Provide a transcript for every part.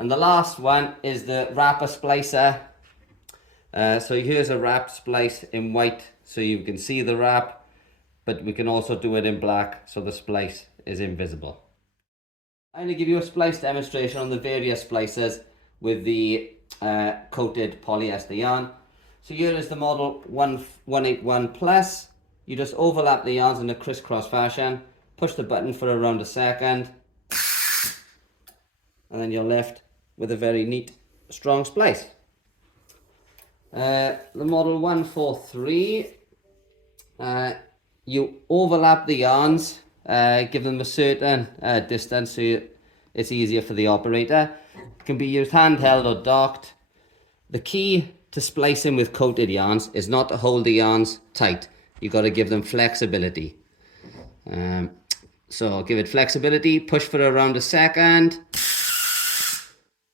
And the last one is the wrapper splicer. So here's a wrapped splice in white so you can see the wrap, but we can also do it in black so the splice is invisible. I'm going to give you a splice demonstration on the various splicers with the coated polyester yarn. So here is the model 181 Plus. You just overlap the yarns in a crisscross fashion, push the button for around a second, and then you're left with a very neat, strong splice. The model 143, you overlap the yarns, give them a certain distance so it's easier for the operator. It can be used handheld or docked. The key to splicing with coated yarns is not to hold the yarns tight. You've got to give them flexibility. So give it flexibility, push for around a second,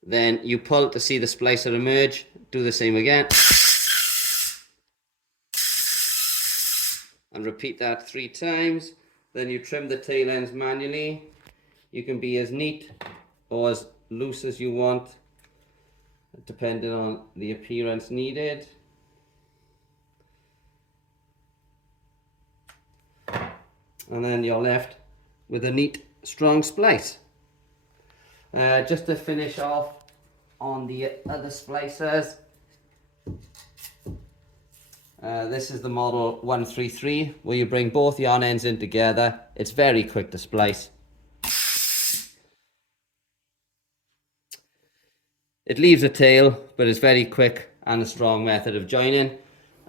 then you pull to see the splicer emerge, do the same again, and repeat that 3 times. Then you trim the tail ends manually. You can be as neat or as loose as you want, depending on the appearance needed. And then you're left with a neat, strong splice. Just to finish off on the other splicers, this is the model 133, where you bring both yarn ends in together. It's very quick to splice. It leaves a tail, but it's very quick and a strong method of joining.